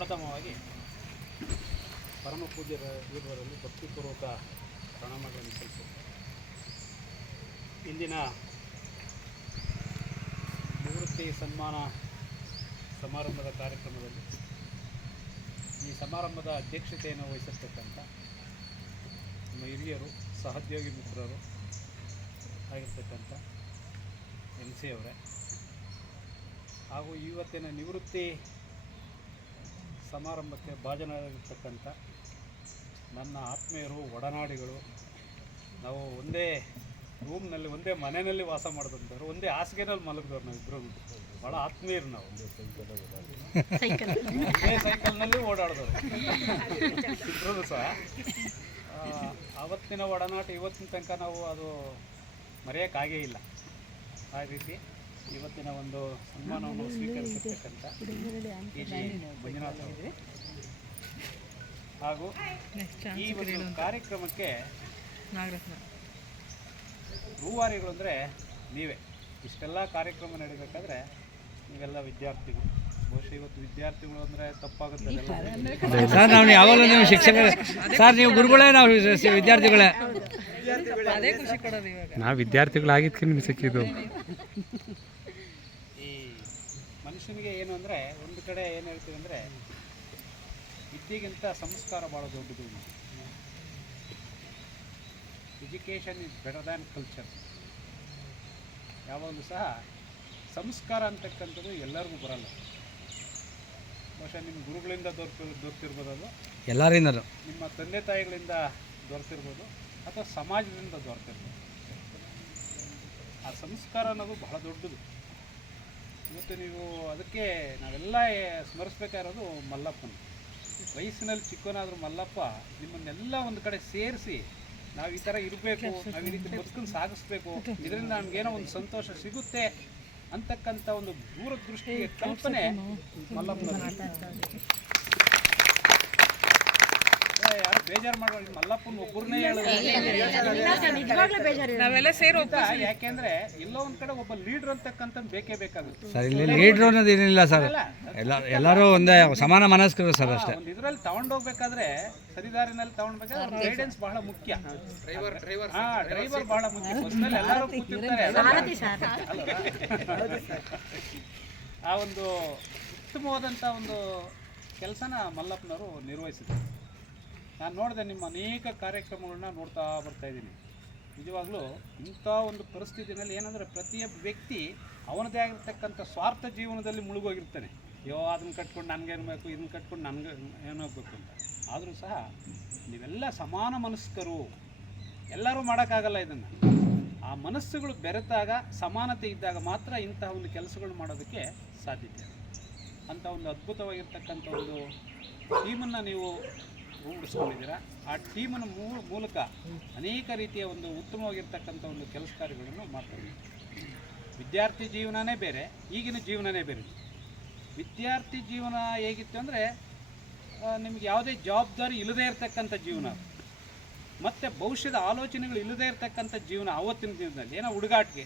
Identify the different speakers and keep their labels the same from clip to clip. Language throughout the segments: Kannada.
Speaker 1: ಪ್ರಥಮವಾಗಿ ಪರಮ ಪೂಜ್ಯರ ಇವರಲ್ಲಿ ಭಕ್ತಿಪೂರ್ವಕ ಪ್ರಣಾಮಗಳನ್ನು ಸಲ್ಲಿಸುತ್ತೆ ಇಂದಿನ ನಿವೃತ್ತಿ ಸನ್ಮಾನ ಸಮಾರಂಭದ ಕಾರ್ಯಕ್ರಮದಲ್ಲಿ ಈ ಸಮಾರಂಭದ ಅಧ್ಯಕ್ಷತೆಯನ್ನು ವಹಿಸಿರ್ತಕ್ಕಂಥ ನಮ್ಮ ಹಿರಿಯರು, ಸಹೋದ್ಯೋಗಿ ಮಿತ್ರರು ಆಗಿರ್ತಕ್ಕಂಥ ಎಂ ಸಿ ಅವರೇ ಹಾಗೂ ಇವತ್ತಿನ ನಿವೃತ್ತಿ ಸಮಾರಂಭಕ್ಕೆ ಭಾಜನರಾಗಿರ್ತಕ್ಕಂಥ ನನ್ನ ಆತ್ಮೀಯರು, ಒಡನಾಡಿಗಳು, ನಾವು ಒಂದೇ ರೂಮ್ನಲ್ಲಿ, ಒಂದೇ ಮನೆಯಲ್ಲಿ ವಾಸ ಮಾಡಿದಂಥವ್ರು, ಒಂದೇ ಹಾಸಿಗೆನಲ್ಲಿ ಮಲಗಿದವ್ರು ನಾವು ಇಬ್ಬರು ಭಾಳ ಆತ್ಮೀಯರು ನಾವು. ಒಂದೇ ಸೈಕಲ್ನಲ್ಲಿ ಓಡಾಡಿದವರು. ಇಬ್ಬರು ಸಹ. ಆವತ್ತಿನ ಒಡನಾಟ ಇವತ್ತಿನ ತನಕ ನಾವು ಅದು ಮರೆಯೋಕ್ಕಾಗೇ ಇಲ್ಲ. ಆ ರೀತಿ ಇವತ್ತಿನ ಒಂದು ಸನ್ಮಾನವನ್ನು ಸ್ವೀಕರಿಸಿರ್ತಕ್ಕಂಥ ಕೆ ಜಿ ಮಂಜುನಾಥ್ ಅವರು. ಹಾಗೂ ಈ ಒಂದು ಕಾರ್ಯಕ್ರಮಕ್ಕೆ ರೂವಾರಿಗಳು ಅಂದರೆ ನೀವೇ. ಇಷ್ಟೆಲ್ಲ ಕಾರ್ಯಕ್ರಮ ನಡೀಬೇಕಾದ್ರೆ ನೀವೆಲ್ಲ ವಿದ್ಯಾರ್ಥಿಗಳು. ಬಹುಶಃ ಇವತ್ತು ವಿದ್ಯಾರ್ಥಿಗಳು ಅಂದರೆ ತಪ್ಪಾಗುತ್ತೆ
Speaker 2: ಸರ್ ನಾವು ಯಾವಾಗಲೂ ನೀವು ಶಿಕ್ಷಕರೇ. ಸರ್ ನೀವು ಗುರುಗಳೇ ನಾವು ವಿದ್ಯಾರ್ಥಿಗಳೇ.
Speaker 3: ನಾವು ವಿದ್ಯಾರ್ಥಿಗಳಾಗಿದ್ದಕ್ಕೆ ನಿಮ್ಗೆ ಸಿಕ್ಕಿದ್ದು
Speaker 1: ಈ ಮನುಷ್ಯನಿಗೆ ಏನು ಅಂದರೆ ಒಂದು ಕಡೆ ಏನು ಹೇಳ್ತೀವಿ ಅಂದರೆ ವಿದ್ಯೆಗಿಂತ ಸಂಸ್ಕಾರ ಭಾಳ ದೊಡ್ಡದು education is better than culture ಯಾವಾಗಲೂ ಸಹ ಸಂಸ್ಕಾರ ಅಂತಕ್ಕಂಥದ್ದು ಎಲ್ಲರಿಗೂ ಬರಲ್ಲ. ಬಹುಶಃ ನಿಮ್ಮ ಗುರುಗಳಿಂದ ದೊರಕ ದೊರೆತಿರ್ಬೋದು ಅದು?
Speaker 2: ಎಲ್ಲರಿಂದಲೂ
Speaker 1: ನಿಮ್ಮ ತಂದೆ ತಾಯಿಗಳಿಂದ ದೊರೆತಿರ್ಬೋದು ಅಥವಾ ಸಮಾಜದಿಂದ ದೊರೆತಿರ್ಬೋದು. ಆ ಸಂಸ್ಕಾರ ಅನ್ನೋದು ಬಹಳ ದೊಡ್ಡದು. ಇವತ್ತು ನೀವು ಅದಕ್ಕೆ ನಾವೆಲ್ಲ ಸ್ಮರಿಸ್ಬೇಕಾಗಿರೋದು ಮಲ್ಲಪ್ಪನ. ವಯಸ್ಸಿನಲ್ಲಿ ಚಿಕ್ಕವನಾದರೂ ಮಲ್ಲಪ್ಪ ನಿಮ್ಮನ್ನೆಲ್ಲ ಒಂದು ಕಡೆ ಸೇರಿಸಿ ನಾವು ಈ ಥರ ಇರಬೇಕು ನಾವು ಈ ರೀತಿ ಬದುಕನ್ನು ಸಾಗಿಸ್ಬೇಕು. ಇದರಿಂದ ನಮಗೇನೋ ಒಂದು ಸಂತೋಷ ಸಿಗುತ್ತೆ ಅಂತಕ್ಕಂಥ ಒಂದು ದೂರದೃಷ್ಟಿಯ ಕಲ್ಪನೆ ಮಲ್ಲಪ್ಪನ ಯಾರು ಬೇಜಾರು ಮಾಡೋದು ಮಲ್ಲಪ್ಪನ ಒಬ್ಬರನ್ನೇ
Speaker 4: ನಾವೆಲ್ಲ ಸೇರಿ
Speaker 1: ಯಾಕೆಂದ್ರೆ ಎಲ್ಲೋ ಒಂದ್ ಕಡೆ ಒಬ್ಬ ಲೀಡರ್ ಅಂತಕ್ಕಂಥ ಬೇಕೇ ಬೇಕಾಗುತ್ತೆ.
Speaker 2: ಸರ್ ಇಲ್ಲಿ ಲೀಡ್ರು ಅನ್ನೋದು ಏನಿಲ್ಲ ಸರ್. ಎಲ್ಲ ಎಲ್ಲರೂ ಒಂದೇ ಸಮಾನ ಮನಸ್ಕರು ಸರ್ ಅಷ್ಟೇ.
Speaker 1: ಒಂದು ಇದ್ರಲ್ಲಿ ತಗೊಂಡೋಗ್ಬೇಕಾದ್ರೆ ಸರಿದಾರಿನಲ್ಲಿ ತಗೊಂಡ್ಬೇಕಾದ್ರೆ ಗೈಡೆನ್ಸ್ ಬಹಳ ಮುಖ್ಯ. ಹಾ ಡ್ರೈವರ್ ಬಹಳ ಮುಖ್ಯ. ಬಸ್ನಲ್ಲಿ ಎಲ್ಲರೂ ಕೂತಿರ್ತಾರೆ? ಆ ಒಂದು ಉತ್ತಮವಾದಂಥ ಒಂದು ಕೆಲಸನ ಮಲ್ಲಪ್ಪನವರು ನಿರ್ವಹಿಸಿದ್ರು. ನಾನು ನೋಡಿದೆ ನಿಮ್ಮ ಅನೇಕ ಕಾರ್ಯಕ್ರಮಗಳನ್ನ ನೋಡ್ತಾ ಬರ್ತಾ ಇದ್ದೀನಿ. ನಿಜವಾಗ್ಲೂ ಇಂಥ ಒಂದು ಪರಿಸ್ಥಿತಿನಲ್ಲಿ ಏನಂದರೆ ಪ್ರತಿಯೊಬ್ಬ ವ್ಯಕ್ತಿ ಅವನದೇ ಆಗಿರ್ತಕ್ಕಂಥ ಸ್ವಾರ್ಥ ಜೀವನದಲ್ಲಿ ಮುಳುಗೋಗಿರ್ತಾನೆ. ಯೋ ಅದನ್ನ ಕಟ್ಕೊಂಡು ನನಗೇನು ಬೇಕು, ಇದನ್ನ ಕಟ್ಕೊಂಡು ನನಗೆ ಏನಾಗಬೇಕು ಅಂತ. ಆದರೂ ಸಹ ನೀವೆಲ್ಲ ಸಮಾನ ಮನಸ್ಕರು. ಎಲ್ಲರೂ ಮಾಡೋಕ್ಕಾಗಲ್ಲ ಇದನ್ನು. ಆ ಮನಸ್ಸುಗಳು ಬೆರೆತಾಗ, ಸಮಾನತೆ ಇದ್ದಾಗ ಮಾತ್ರ ಇಂತಹ ಒಂದು ಕೆಲಸಗಳು ಮಾಡೋದಕ್ಕೆ ಸಾಧ್ಯತೆ. ಅಂತ ಒಂದು ಅದ್ಭುತವಾಗಿರ್ತಕ್ಕಂಥ ಒಂದು ಟೀಮನ್ನು ನೀವು ರೂಢಿಸ್ಕೊಂಡಿದ್ದೀರಾ? ಆ ಟೀಮನ ಮೂಲಕ ಅನೇಕ ರೀತಿಯ ಒಂದು ಉತ್ತಮವಾಗಿರ್ತಕ್ಕಂಥ ಒಂದು ಕೆಲಸ ಕಾರ್ಯಗಳನ್ನು ಮಾಡ್ತೀವಿ ವಿದ್ಯಾರ್ಥಿ ಜೀವನನೇ ಬೇರೆ, ಈಗಿನ ಜೀವನನೇ ಬೇರೆ. ವಿದ್ಯಾರ್ಥಿ ಜೀವನ ಹೇಗಿತ್ತು ಅಂದರೆ ನಿಮ್ಗೆ ಯಾವುದೇ ಜವಾಬ್ದಾರಿ ಇಲ್ಲದೇ ಇರತಕ್ಕಂಥ ಜೀವನ ಮತ್ತು ಭವಿಷ್ಯದ ಆಲೋಚನೆಗಳು ಇಲ್ಲದೇ ಇರತಕ್ಕಂಥ ಜೀವನ ಆವತ್ತಿನ ದಿನದಲ್ಲಿ. ಏನೋ ಹುಡುಗಾಟಿಗೆ.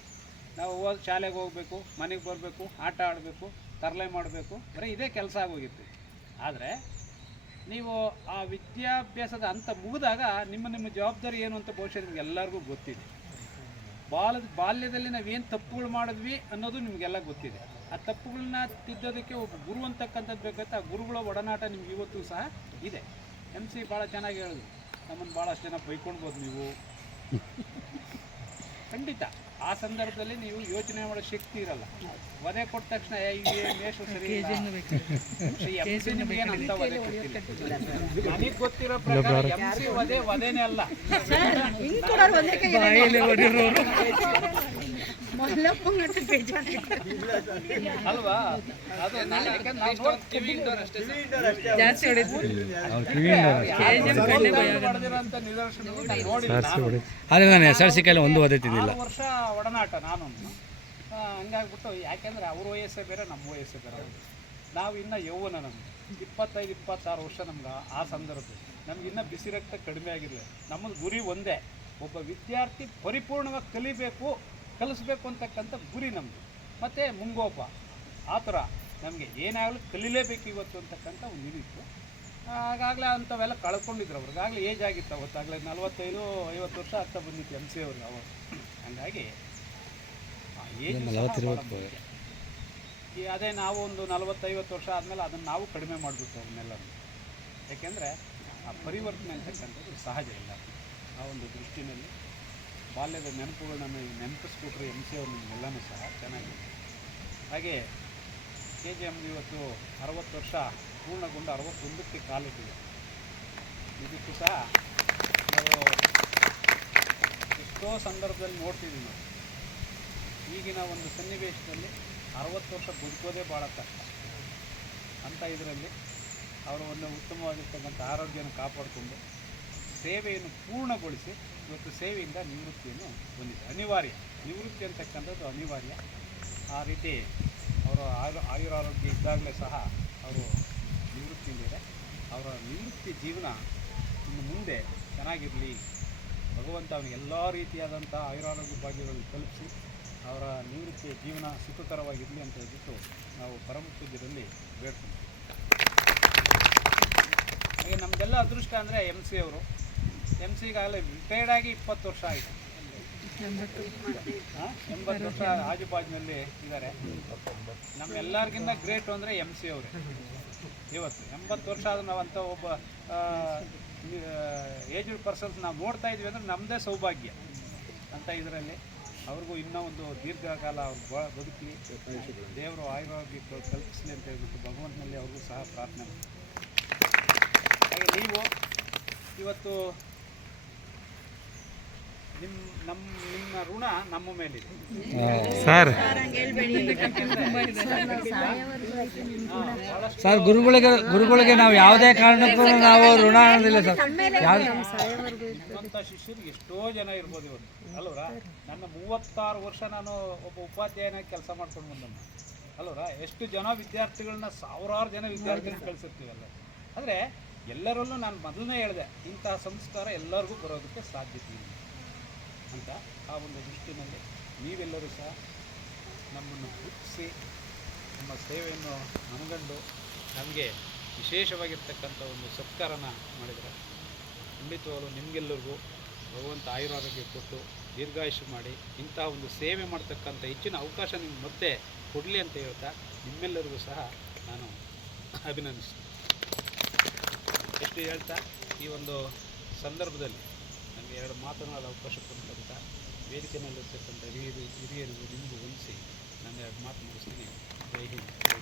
Speaker 1: ನಾವು ಹೋದ್ ಶಾಲೆಗೆ ಹೋಗಬೇಕು, ಮನೆಗೆ ಬರಬೇಕು, ಆಟ ಆಡಬೇಕು, ತರಲೆ ಮಾಡಬೇಕು, ಬರೀ ಇದೇ ಕೆಲಸ ಆಗೋಗಿತ್ತು. ಆದರೆ ನೀವು ಆ ವಿದ್ಯಾಭ್ಯಾಸದ ಹಂತ ಮುಗಿದಾಗ ನಿಮ್ಮ ನಿಮ್ಮ ಜವಾಬ್ದಾರಿ ಏನು ಅಂತ ಬಹುಶಃ ನಿಮ್ಗೆ ಎಲ್ಲರಿಗೂ ಗೊತ್ತಿದೆ. ಬಾಲದ ಬಾಲ್ಯದಲ್ಲಿ ನಾವೇನು ತಪ್ಪುಗಳು ಮಾಡಿದ್ವಿ ಅನ್ನೋದು ನಿಮಗೆಲ್ಲ ಗೊತ್ತಿದೆ. ಆ ತಪ್ಪುಗಳನ್ನ ತಿದ್ದೋದಕ್ಕೆ ಒಬ್ಬ ಗುರು ಅಂತಕ್ಕಂಥದ್ದು ಬೇಕಾಗುತ್ತೆ ಆ ಗುರುಗಳ ಒಡನಾಟ ನಿಮ್ಗೆ ಇವತ್ತು ಸಹ ಇದೆ. ಎಂ ಸಿ ಭಾಳ ಚೆನ್ನಾಗಿ ಹೇಳಿದ್ರು. ನಮ್ಮನ್ನು ಭಾಳಷ್ಟು ಜನ ಬೈಕೊಳ್ಬೋದು ನೀವು. ಖಂಡಿತ. ಆ ಸಂದರ್ಭದಲ್ಲಿ ನೀವು ಯೋಚನೆ ಮಾಡೋ ಶಕ್ತಿ ಇರಲ್ಲ. ವಧೆ ಕೊಟ್ಟ ತಕ್ಷಣ ಮೇಷ ಸರಿ ಅಂತ. ನನಗೆ ಗೊತ್ತಿರೋ ಪ್ರಕಾರ MC ವಧೆ ವಧೆನೇ ಅಲ್ಲ. ಅಲ್ವಾ? ಅದು ನಾನು ಯಾಕಂದ್ರೆ ನಾವು ನೋಡ್-
Speaker 4: ಜಾಸ್ತಿ.
Speaker 2: ಆದರೆ ನಾನು ಎಸ್ ಎಲ್ ಸಿ ಕೈಲಿ ಒಂದು ಓದೈತಿದ್ದಿಲ್ಲ
Speaker 1: ವರ್ಷ ಒಡನಾಟ ನಾನು ಹಂಗಾಗ್ಬಿಟ್ಟು ಯಾಕೆಂದ್ರೆ ಅವ್ರ ವಯಸ್ಸೇ ಬೇರೆ ನಮ್ಮ ವಯಸ್ಸೇ ಬೇರೆ. ನಾವು ಇನ್ನ ಯೌವನ ನಮ್ಗೆ. ಇಪ್ಪತ್ತೈದು ಇಪ್ಪತ್ತಾರು ವರ್ಷ ನಮ್ಗೆ ಆ- ಸಂದರ್ಭ. ನಮ್ಗಿನ್ನ ನಮ್ಗೆ ಇನ್ನೂ ಬಿಸಿ ರಕ್ತ ಕಡಿಮೆ ಆಗಿರಲಿಲ್ಲ. ನಮ್ಮದು ಗುರಿ ಒಂದೇ. ಒಬ್ಬ ವಿದ್ಯಾರ್ಥಿ ಪರಿಪೂರ್ಣವಾಗಿ ಕಲಿಬೇಕು ಕಲಿಸ್ಬೇಕು ಅಂತಕ್ಕಂಥ ಗುರಿ ನಮ್ಮದು ಮತ್ತು ಮುಂಗೋಪ. ಆ ಥರ ನಮಗೆ ಏನಾಗಲೂ ಕಲೀಲೇಬೇಕು ಇವತ್ತು ಅಂತಕ್ಕಂಥ ಒಂದು ಇದಿತ್ತು ಆಗಾಗಲೇ ಅಂಥವೆಲ್ಲ ಕಳ್ಕೊಂಡಿದ್ರು ಅವ್ರಿಗಾಗಲೇ ಏಜ್ ಆಗಿತ್ತು ಅವತ್ತಾಗಲೇ ನಲವತ್ತೈದು ಐವತ್ತು ವರ್ಷ ಆಗ್ತಾ ಬಂದಿತ್ತು ಎಂ ಸಿ ಅವ್ರಿಗೆ ಅವರು ಹಂಗಾಗಿ ಆ ಏಜ್ ಈ ಅದೇ ನಾವು ಒಂದು ನಲವತ್ತೈವತ್ತು ವರ್ಷ ಆದಮೇಲೆ ಅದನ್ನು ನಾವು ಕಡಿಮೆ ಮಾಡಿಬಿಟ್ಟು ಅವನ್ನೆಲ್ಲ. ಯಾಕೆಂದರೆ ಆ ಪರಿವರ್ತನೆ ಅಂತಕ್ಕಂಥದ್ದು ಸಹಜ ಇಲ್ಲ. ಆ ಒಂದು ದೃಷ್ಟಿನಲ್ಲಿ. ಬಾಲ್ಯದ ನೆನಪುಗಳನ್ನ ನೆನಪಿಸ್ಕೊಟ್ರೆ ಎಂ ಸಿ ಅವ್ರು ನಿಮ್ಗೆಲ್ಲನೂ ಸಹ ಚೆನ್ನಾಗಿದೆ. ಹಾಗೆ ಕೆ ಜಿ ಎಂ ಇವತ್ತು ಅರವತ್ತು ವರ್ಷ ಪೂರ್ಣಗೊಂಡು ಅರವತ್ತೊಂದಕ್ಕೆ ಕಾಲಿಟ್ಟಿದೆ ಇದಕ್ಕೂ ಸಹ ನಾವು ಎಷ್ಟೋ ಸಂದರ್ಭದಲ್ಲಿ ನೋಡ್ತೀವಿ ನಾವು. ಈಗಿನ ಒಂದು ಸನ್ನಿವೇಶದಲ್ಲಿ ಅರವತ್ತು ವರ್ಷ ಬದುಕೋದೇ ಭಾಳ ಕಷ್ಟ. ಅಂಥ ಇದರಲ್ಲಿ ಅವರು ಒಂದು ಉತ್ತಮವಾಗಿರ್ತಕ್ಕಂಥ ಆರೋಗ್ಯನ ಕಾಪಾಡಿಕೊಂಡು ಸೇವೆಯನ್ನು ಪೂರ್ಣಗೊಳಿಸಿ ಇವತ್ತು ಸೇವೆಯಿಂದ ನಿವೃತ್ತಿಯನ್ನು ಹೊಂದಿದೆ ಅನಿವಾರ್ಯ. ನಿವೃತ್ತಿ ಅಂತಕ್ಕಂಥದ್ದು ಅನಿವಾರ್ಯ. ಆ ರೀತಿ ಅವರ ಆಯು, ಆಯುರಾರೋಗ್ಯ ಇದ್ದಾಗಲೇ ಸಹ ಅವರು ನಿವೃತ್ತಿಯಿಂದಿದೆ ಅವರ ನಿವೃತ್ತಿ ಜೀವನ ಇನ್ನು ಮುಂದೆ ಚೆನ್ನಾಗಿರಲಿ. ಭಗವಂತ ಅವನಿಗೆ ಎಲ್ಲ ರೀತಿಯಾದಂಥ ಆಯುರಾರೋಗ್ಯ ಭಾಗ್ಯಗಳನ್ನು ಕಲ್ಪಿಸಿ ಅವರ ನಿವೃತ್ತಿಯ ಜೀವನ ಸುಖಕರವಾಗಿರಲಿ ಅಂತ ಹೇಳ್ಬಿಟ್ಟು ನಾವು ಪರಮ ಪೂಜ್ಯದಲ್ಲಿ ಬೇಡ್ಕೊಂತೀವಿ ಹಾಗೆ ನಮ್ಮದೆಲ್ಲ ಅದೃಷ್ಟ ಅಂದರೆ ಎಂ ಸಿ ಅವರು. ಎಂ ಸಿಗಾಗಲೇ ರಿಟೈರ್ಡ್ ಆಗಿ ಇಪ್ಪತ್ತು ವರ್ಷ ಆಯಿತು. ಎಂಬತ್ತು. ವರ್ಷ ಆಜುಬಾಜಿನಲ್ಲಿ ಇದ್ದಾರೆ. ನಮ್ಮೆಲ್ಲರಿಗಿಂತ ಗ್ರೇಟ್ ಅಂದರೆ ಎಂ ಸಿ ಅವರೇ. ಇವತ್ತು ಎಂಬತ್ತು ವರ್ಷ ಆದ ನಾವಂತ ಒಬ್ಬ ಏಜ್ಡ್ ಪರ್ಸನ್ಸ್ ನಾವು ನೋಡ್ತಾ ಇದ್ವಿ ಅಂದರೆ ನಮ್ಮದೇ ಸೌಭಾಗ್ಯ ಅಂತ ಇದರಲ್ಲಿ. ಅವ್ರಿಗೂ ಇನ್ನೂ ಒಂದು ದೀರ್ಘಕಾಲ ಅವ್ರು ಬದುಕಿ ದೇವರು ಆಯುರ್ವಾಗಿ ಕಲ್ಪಿಸಲಿ ಅಂತ ಹೇಳ್ಬಿಟ್ಟು ಭಗವಂತನಲ್ಲಿ ಅವ್ರಿಗೂ ಸಹ ಪ್ರಾರ್ಥನೆ. ಹಾಗೆ ನೀವು ಇವತ್ತು ನಿಮ್ಮ ನಮ್ಮ ನಿಮ್ಮ ಋಣ ನಮ್ಮ ಮೇಲಿದೆ.
Speaker 3: ಸರ್.
Speaker 2: ಸರ್ ಗುರುಗಳಿಗೆ ಗುರುಗಳಿಗೆ ನಾವು ಯಾವುದೇ ಕಾರಣಕ್ಕೂ ನಾವು ಋಣ ಅನ್ನೋದಿಲ್ಲ ಸರ್. ಶಿಷ್ಯರಿಗೆ
Speaker 1: ನಿಮ್ಮಂಥ ಎಷ್ಟೋ ಜನ ಇರ್ಬೋದು ಇವತ್ತು ಅಲ್ವರ ನನ್ನ ಮೂವತ್ತಾರು ವರ್ಷ ನಾನು ಒಬ್ಬ ಉಪಾಧ್ಯಾಯನ ಕೆಲಸ ಮಾಡ್ಕೊಂಡು ಬಂದಮ್ಮ ಅಲ್ವರ ಎಷ್ಟು ಜನ ವಿದ್ಯಾರ್ಥಿಗಳನ್ನ ಸಾವಿರಾರು ಜನ ವಿದ್ಯಾರ್ಥಿಗಳನ್ನ ಕಳಿಸಿರ್ತೀವಲ್ಲ. ಆದರೆ ಎಲ್ಲರಲ್ಲೂ ನಾನು ಮೊದಲನೇ ಹೇಳಿದೆ ಇಂತಹ ಸಂಸ್ಕಾರ ಎಲ್ಲರಿಗೂ ಬರೋದಕ್ಕೆ ಸಾಧ್ಯತೆ ಇಲ್ಲ. ಅಂತ ಆ ಒಂದು ದೃಷ್ಟಿನಲ್ಲಿ ನೀವೆಲ್ಲರೂ ಸಹ ನಮ್ಮನ್ನು ಗುರುತಿಸಿ ನಮ್ಮ ಸೇವೆಯನ್ನು ಅನುಗಂಡು ನಮಗೆ ವಿಶೇಷವಾಗಿರ್ತಕ್ಕಂಥ ಒಂದು ಸತ್ಕಾರನ ಮಾಡಿದರೆ ಖಂಡಿತವಾಗಲೂ ನಿಮಗೆಲ್ಲರಿಗೂ ಭಗವಂತ ಆಯುರಾರೋಗ್ಯ ಕೊಟ್ಟು ದೀರ್ಘಾಯುಷು ಮಾಡಿ ಇಂಥ ಒಂದು ಸೇವೆ ಮಾಡ್ತಕ್ಕಂಥ ಹೆಚ್ಚಿನ ಅವಕಾಶ ನಿಮ್ಗೆ ಮತ್ತೆ ಕೊಡಲಿ ಅಂತ ಹೇಳ್ತಾ ನಿಮ್ಮೆಲ್ಲರಿಗೂ ಸಹ ನಾನು ಅಭಿನಂದಿಸ್ತೀನಿ. ಎಷ್ಟು ಹೇಳ್ತಾ, ಈ ಒಂದು ಸಂದರ್ಭದಲ್ಲಿ ನನಗೆ ಎರಡು ಮಾತನಾಡಲು ಅವಕಾಶ ಕೊಟ್ಟಂಥ ವೇದಿಕೆಯಲ್ಲಿರ್ತಕ್ಕಂಥ ಹಿರಿಯರು ಹಿರಿಯರಿಗೂ ನಿಮಗೂ ಹೊಂದಿಸಿ ನಾನು ಎರಡು ಮಾತು ಮುಗಿಸ್ತೀನಿ. ಜೈ ಹಿಂದ್.